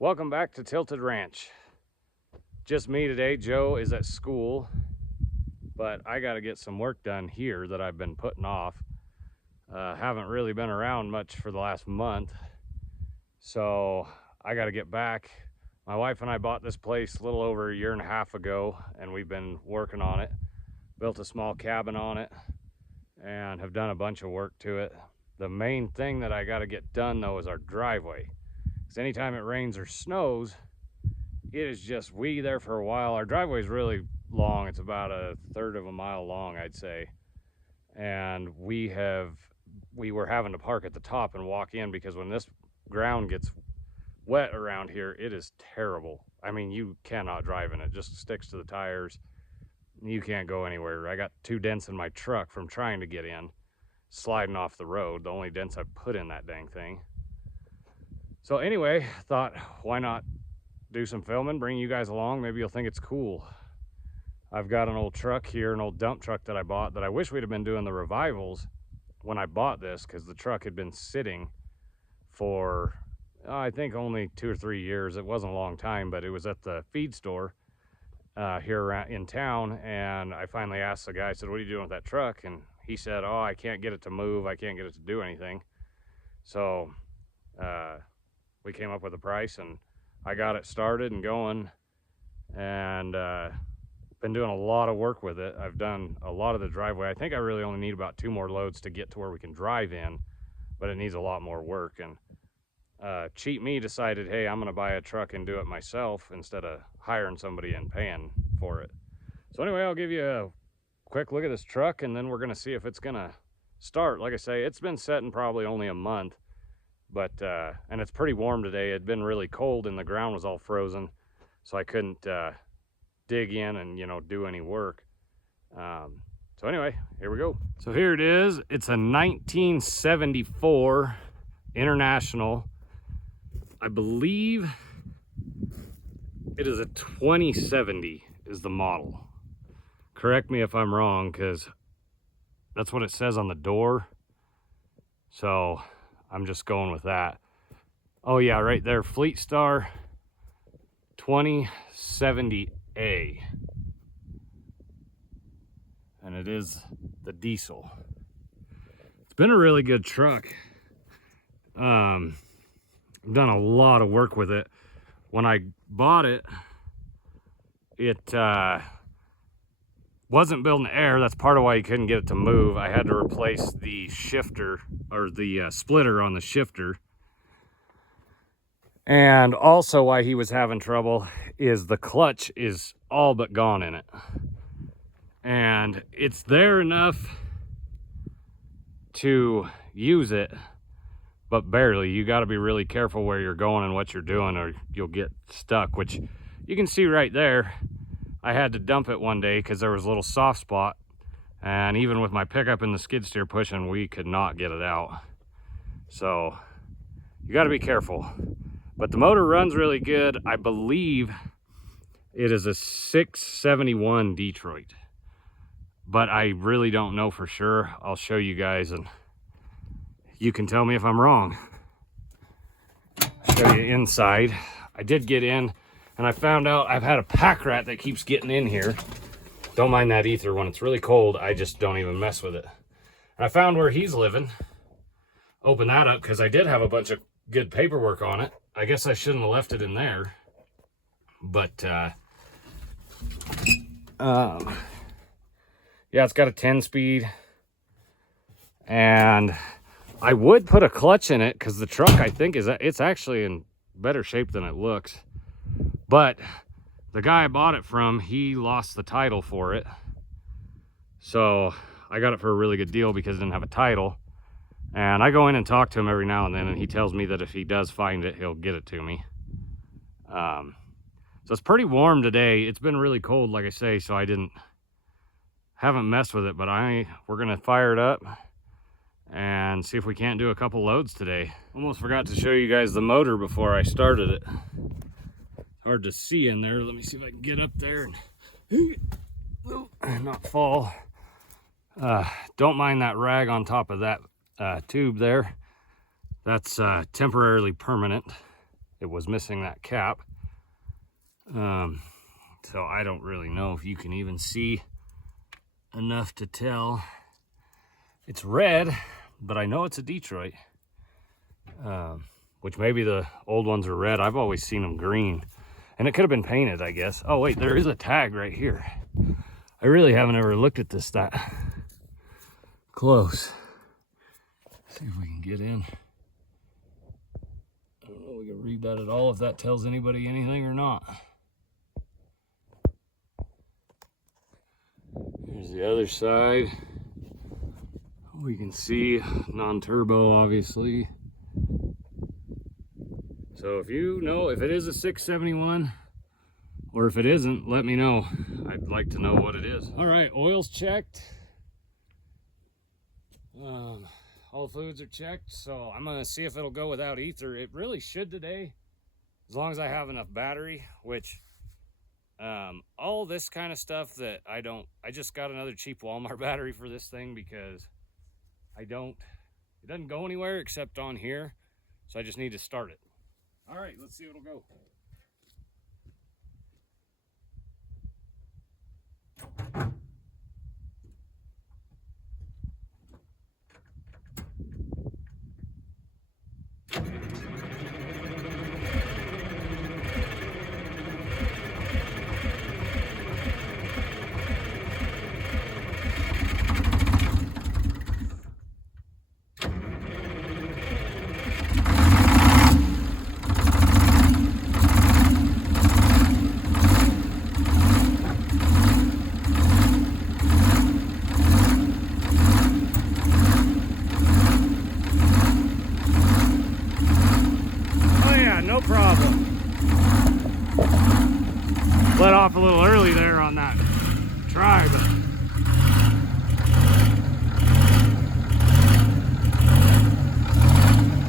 Welcome back to Tilted Ranch. Just me today. Joe is at school, but I got to get some work done here that I've been putting off. Haven't really been around much for the last month, so I got to get back. My wife and I bought this place a little over a year and a half ago, and we've been working on it. Built a small cabin on it and have done a bunch of work to it. The main thing that I got to get done though is our driveway. Because anytime it rains or snows, it is just weedy there for a while. Our driveway is really long. It's about a third of a mile long, I'd say. And we were having to park at the top and walk in because when this ground gets wet around here, it is terrible. I mean, you cannot drive in it. It just sticks to the tires. You can't go anywhere. I got 2 dents in my truck from trying to get in, sliding off the road. The only dents I put in that dang thing. So anyway, thought, why not do some filming, bring you guys along. Maybe you'll think it's cool. I've got an old truck here, an old dump truck that I bought that I wish we'd have been doing the revivals when I bought this, because the truck had been sitting for, I think only 2 or 3 years. It wasn't a long time, but it was at the feed store here around in town. And I finally asked the guy, I said, what are you doing with that truck? And he said, oh, I can't get it to move. I can't get it to do anything. So we came up with a price and I got it started and going, and been doing a lot of work with it. I've done a lot of the driveway. I think I really only need about 2 more loads to get to where we can drive in, but it needs a lot more work. And cheat me decided, hey, I'm gonna buy a truck and do it myself instead of hiring somebody and paying for it. So anyway, I'll give you a quick look at this truck and then we're gonna see if it's gonna start. Like I say, it's been setting probably only a month. But and it's pretty warm today. It had been really cold and the ground was all frozen, so I couldn't dig in and do any work. So anyway, here we go. So here it is. It's a 1974 International. I believe it is a 2070 is the model. Correct me if I'm wrong, because that's what it says on the door. So I'm just going with that. Oh yeah, right there, Fleet Star 2070A. And it is the diesel. It's been a really good truck. I've done a lot of work with it. When I bought it, it wasn't built in air. That's part of why you couldn't get it to move. I had to replace the shifter, or the splitter on the shifter. And also why he was having trouble is the clutch is all but gone in it. And it's there enough to use it, but barely. You got to be really careful where you're going and what you're doing, or you'll get stuck, which you can see right there. I had to dump it one day because there was a little soft spot, and even with my pickup and the skid steer pushing, we could not get it out. So you got to be careful. But the motor runs really good. I believe it is a 671 Detroit, but I really don't know for sure. I'll show you guys and you can tell me if I'm wrong. Show you inside. I did get in and I found out I've had a pack rat that keeps getting in here. Don't mind that ether. When it's really cold, I just don't even mess with it. And I found where he's living. Open that up because I did have a bunch of good paperwork on it. I guess I shouldn't have left it in there. But yeah, it's got a 10-speed. And I would put a clutch in it because the truck, I think, it's actually in better shape than it looks. But the guy I bought it from, he lost the title for it. So I got it for a really good deal because it didn't have a title. And I go in and talk to him every now and then, and he tells me that if he does find it, he'll get it to me. So it's pretty warm today. It's been really cold, like I say, so haven't messed with it, but we're gonna fire it up and see if we can't do a couple loads today. Almost forgot to show you guys the motor before I started it. Hard to see in there. Let me see if I can get up there and not fall. Don't mind that rag on top of that tube there. That's temporarily permanent. it was missing that cap. So I don't really know if you can even see enough to tell. It's red, but I know it's a Detroit. Which maybe the old ones are red. I've always seen them green. And it could have been painted, I guess. Oh wait, there is a tag right here. I really haven't ever looked at this that close. See if we can get in. I don't know if we can read that at all, if that tells anybody anything or not. Here's the other side. We can see non-turbo, obviously. So if you know if it is a 671 or if it isn't, let me know. I'd like to know what it is. All right, oil's checked. All fluids are checked, so I'm gonna see if it'll go without ether. It really should today, as long as I have enough battery, which all this kind of stuff that I just got another cheap Walmart battery for this thing because it doesn't go anywhere except on here, so I just need to start it. All right, let's see if it'll go. No problem. Let off a little early there on that try, but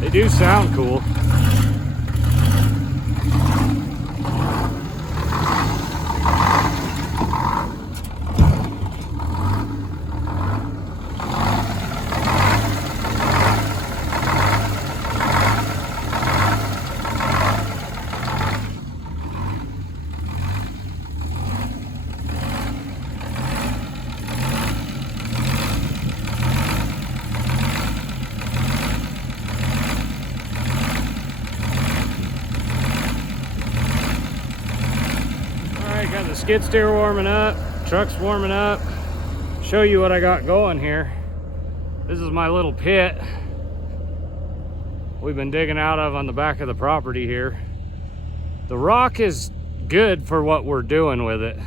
they do sound cool. Got the skid steer warming up, truck's warming up. Show you what I got going here. This is my little pit we've been digging out of on the back of the property here. The rock is good for what we're doing with it.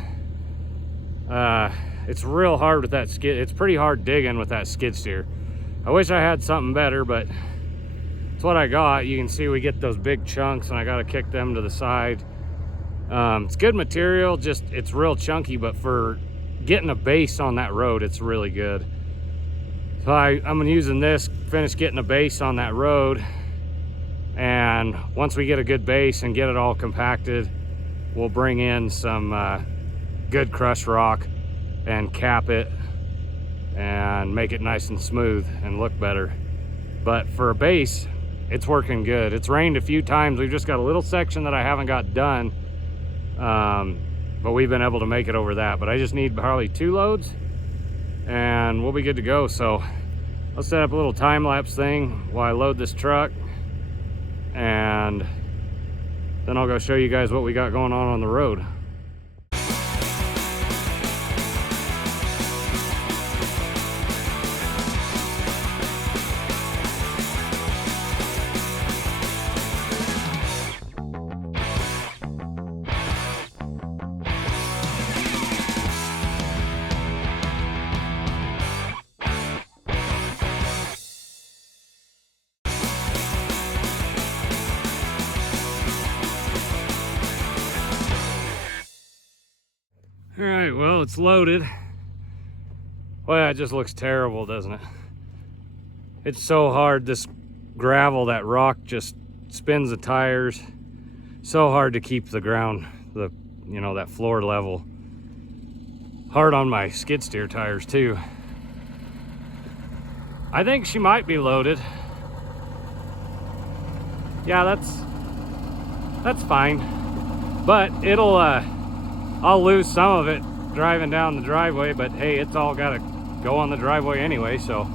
It's real hard with that skid. It's pretty hard digging with that skid steer. I wish I had something better, but it's what I got. You can see we get those big chunks and I got to kick them to the side. It's good material, just it's real chunky, but for getting a base on that road, it's really good. So I'm using this, finish getting a base on that road, and once we get a good base and get it all compacted, we'll bring in some good crushed rock and cap it and make it nice and smooth and look better. But for a base, it's working good. It's rained a few times. We've just got a little section that I haven't got done. But we've been able to make it over that, but I just need probably 2 loads and we'll be good to go. So I'll set up a little time-lapse thing while I load this truck, and then I'll go show you guys what we got going on the road. All right, well, it's loaded. Well, it just looks terrible, doesn't it? It's so hard. This gravel, that rock just spins the tires. So hard to keep the ground, that floor level. Hard on my skid steer tires too. I think she might be loaded. Yeah, that's fine. But it'll, I'll lose some of it driving down the driveway, but hey, it's all gotta go on the driveway anyway, so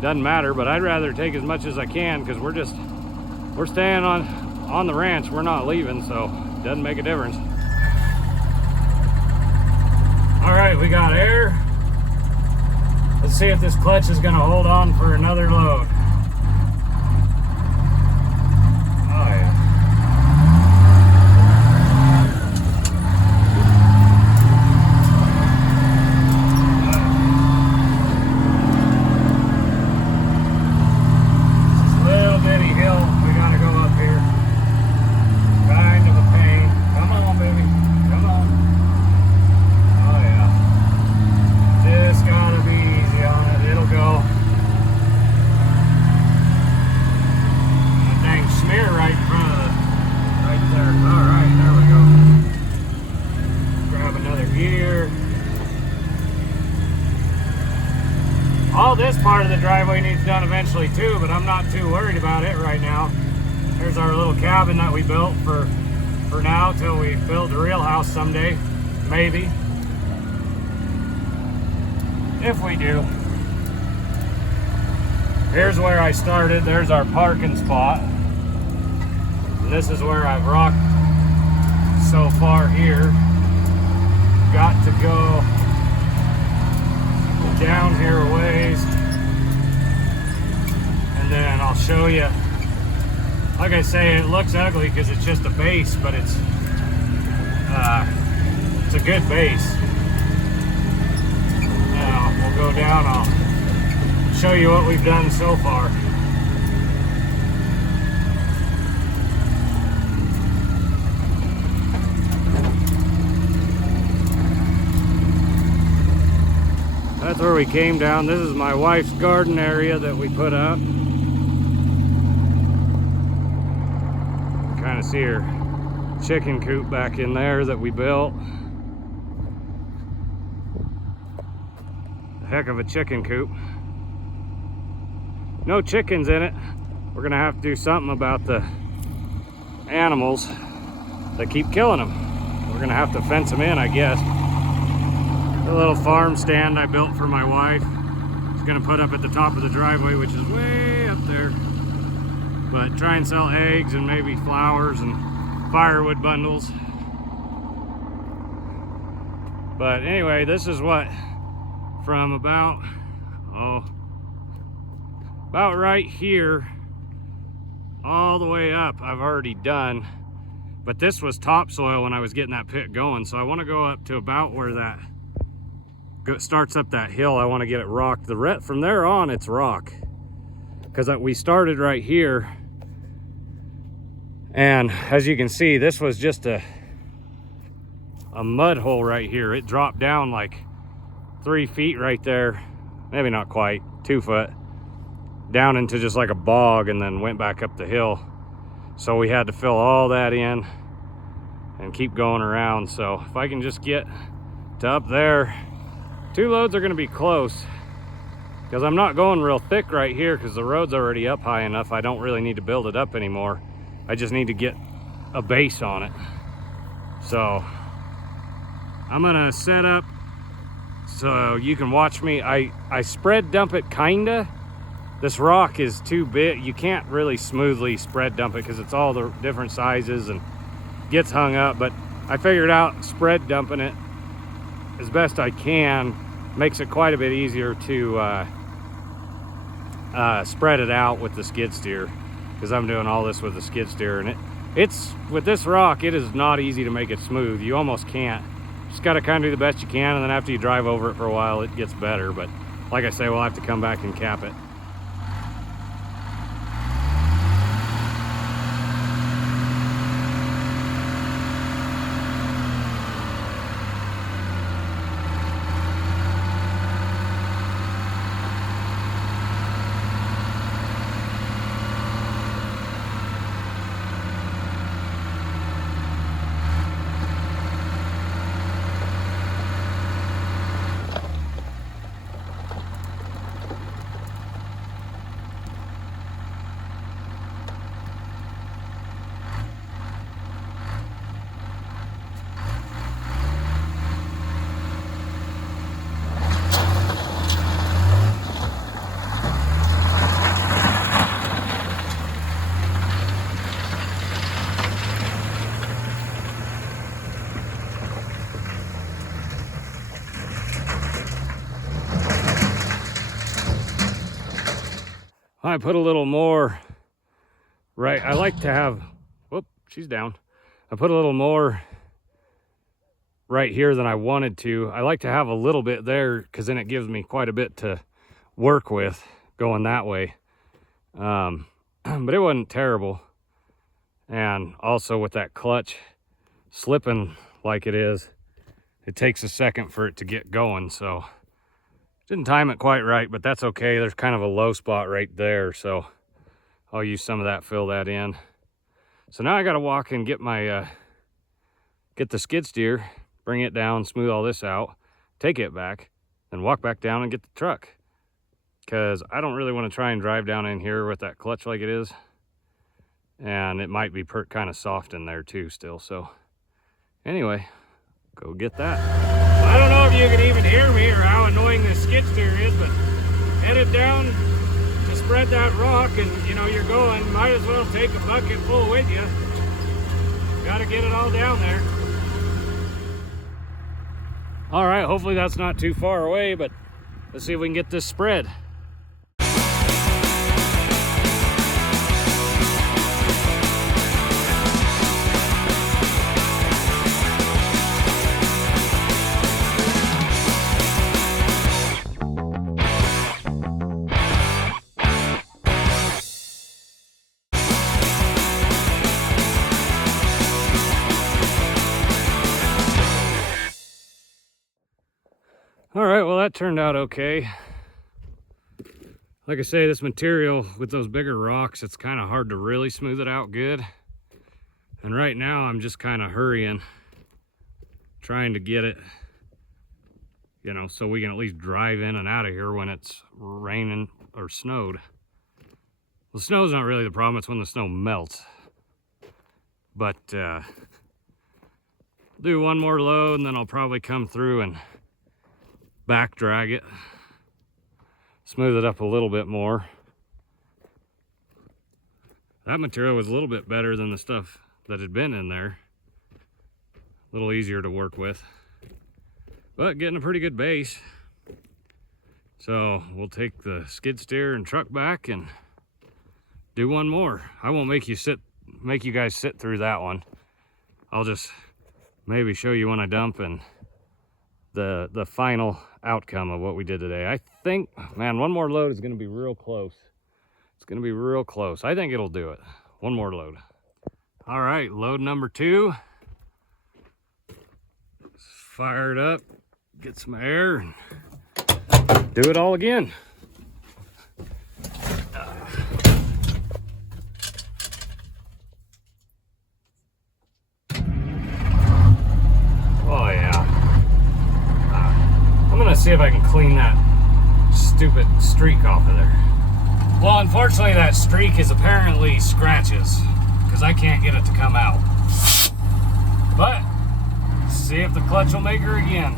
doesn't matter. But I'd rather take as much as I can, because we're staying on the ranch. We're not leaving, so it doesn't make a difference. All right, we got air. Let's see if this clutch is gonna hold on for another load. Oh yeah. All this part of the driveway needs done eventually too, but I'm not too worried about it right now. There's our little cabin that we built for now till we build the real house someday, maybe. If we do. Here's where I started. There's our parking spot. And this is where I've rocked so far here. Got to go down here a ways, and then I'll show you. Like I say, it looks ugly because it's just a base, but it's a good base. Now we'll go down. I'll show you what we've done so far. That's where we came down. This is my wife's garden area that we put up. Kind of see her chicken coop back in there that we built. A heck of a chicken coop. No chickens in it. We're gonna have to do something about the animals that keep killing them. We're gonna have to fence them in, I guess. A little farm stand I built for my wife. It's gonna put up at the top of the driveway, which is way up there. But try and sell eggs and maybe flowers and firewood bundles. But anyway, this is what from about right here all the way up I've already done. But this was topsoil when I was getting that pit going, so I want to go up to about where that starts up that hill. I want to get it rocked. From there on, it's rock, because we started right here, and as you can see, this was just a mud hole right here. It dropped down like 3 feet right there, maybe not quite, 2 foot, down into just like a bog, and then went back up the hill. So we had to fill all that in and keep going around. So if I can just get to up there, 2 loads are going to be close, because I'm not going real thick right here because the road's already up high enough. I don't really need to build it up anymore. I just need to get a base on it. So I'm gonna set up so you can watch me. I spread dump it kinda. This rock is too big. You can't really smoothly spread dump it because it's all the different sizes and gets hung up. But I figured out spread dumping it as best I can makes it quite a bit easier to spread it out with the skid steer, because I'm doing all this with the skid steer, and it's with this rock, it is not easy to make it smooth. You almost can't. Just got to kind of do the best you can, and then after you drive over it for a while, it gets better. But like I say, we'll have to come back and cap it. might put a little more right. I like to have, whoop, she's down. I put a little more right here than I wanted to. I like to have a little bit there because then it gives me quite a bit to work with going that way. But it wasn't terrible. And also with that clutch slipping like it is, it takes a second for it to get going. So didn't time it quite right, but that's okay. There's kind of a low spot right there, so I'll use some of that, fill that in. So now I got to walk and get my get the skid steer, bring it down, smooth all this out, take it back, and walk back down and get the truck. Because I don't really want to try and drive down in here with that clutch like it is. And it might be kind of soft in there too still. So anyway, go get that. I don't know if you can even hear me or how annoying this skid steer is, but headed down to spread that rock, and you know, you're going, might as well take a bucket full with you. Got to get it all down there. All right, hopefully that's not too far away, but let's see if we can get this spread. All right, well, that turned out okay. Like I say, this material with those bigger rocks, it's kind of hard to really smooth it out good. And right now I'm just kind of hurrying, trying to get it, you know, so we can at least drive in and out of here when it's raining or snowed. The snow's not really the problem, it's when the snow melts. But do one more load and then I'll probably come through and back drag it, smooth it up a little bit more. That material was a little bit better than the stuff that had been in there. A little easier to work with, but getting a pretty good base. So we'll take the skid steer and truck back and do one more. I won't make you guys sit through that one. I'll just maybe show you when I dump and the final outcome of what we did today. I think, man, one more load is going to be real close. It's going to be real close. I think it'll do it. One more load. All right, load number 2. Fire it up, get some air, and do it all again. Oh yeah. I'm gonna see if I can clean that stupid streak off of there. Well, unfortunately that streak is apparently scratches because I can't get it to come out. But see if the clutch will make her again.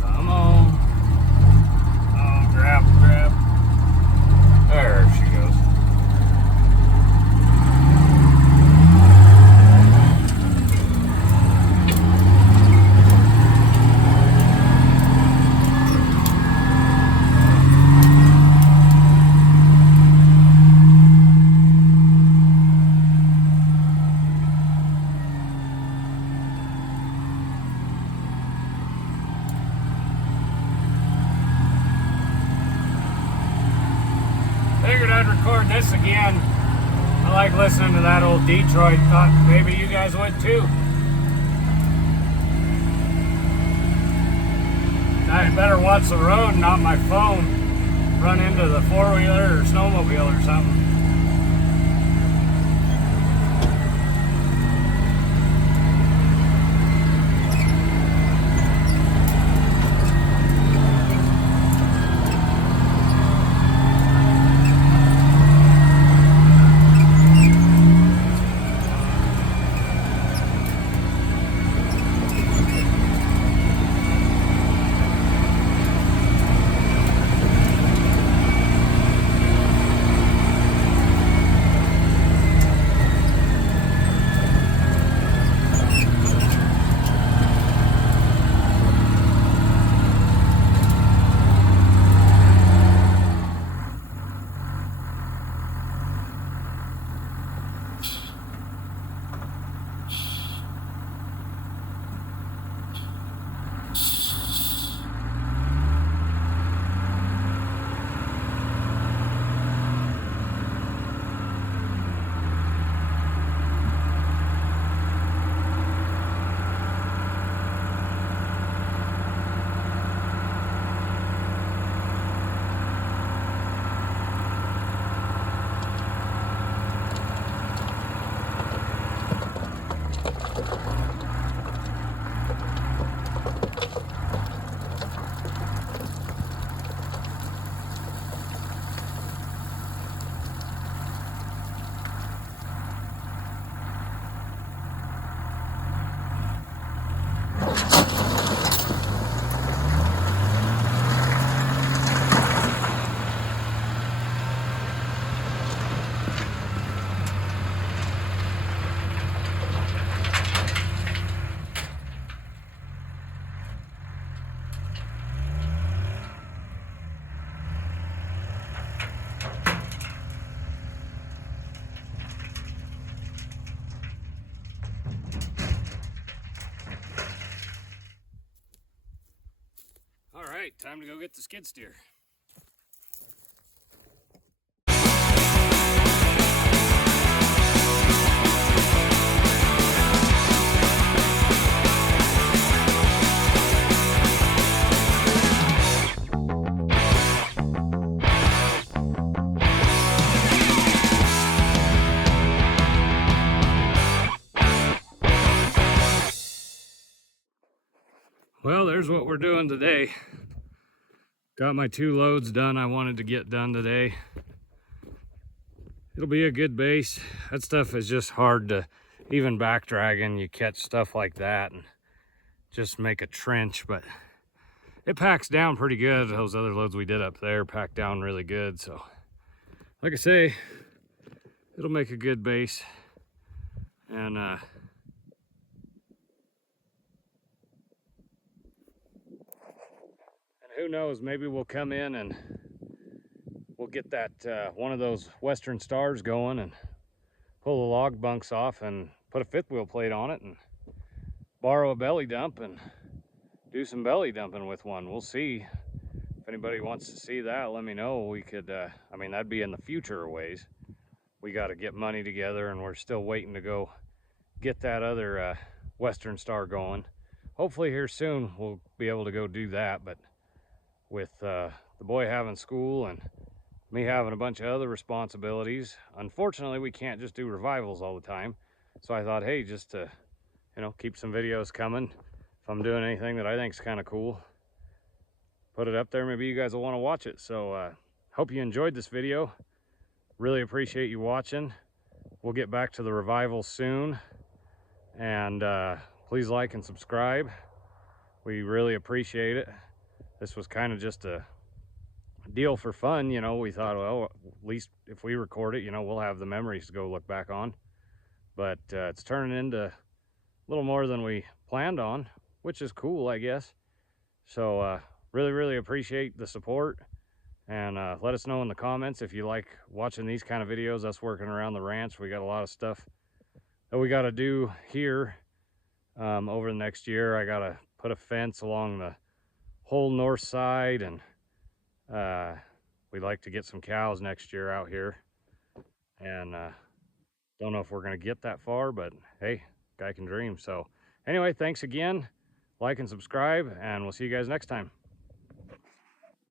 Come on. Oh, grab. There she goes. Figured I'd record this again. I like listening to that old Detroit. Thought maybe you guys would too. I better watch the road, not my phone run into the four-wheeler or snowmobile or something. right, time to go get the skid steer. Well, there's what we're doing today. Got my 2 loads done I wanted to get done today. It'll be a good base. That stuff is just hard to, even back dragging, you catch stuff like that and just make a trench, but it packs down pretty good. Those other loads we did up there packed down really good. So like I say, it'll make a good base. And who knows, maybe we'll come in and we'll get that one of those Western Stars going and pull the log bunks off and put a 5th wheel plate on it and borrow a belly dump and do some belly dumping with one. We'll see. If anybody wants to see that, let me know. We could, I mean, that'd be in the future ways. We got to get money together and we're still waiting to go get that other Western Star going. Hopefully here soon we'll be able to go do that, but with the boy having school and me having a bunch of other responsibilities, unfortunately we can't just do revivals all the time. So I thought, hey, just to, you know, keep some videos coming. If I'm doing anything that I think is kind of cool, put it up there. Maybe you guys will want to watch it. So hope you enjoyed this video. Really appreciate you watching. We'll get back to the revival soon. And please like and subscribe. We really appreciate it. This was kind of just a deal for fun, you know. We thought, well, at least if we record it, you know, we'll have the memories to go look back on. But it's turning into a little more than we planned on, which is cool, I guess. So really appreciate the support, and let us know in the comments if you like watching these kind of videos, us working around the ranch. We got a lot of stuff that we got to do here over the next year. I got to put a fence along the whole north side, and we'd like to get some cows next year out here. And don't know if we're going to get that far, but hey, guy can dream. So anyway, thanks again. Like and subscribe, and we'll see you guys next time.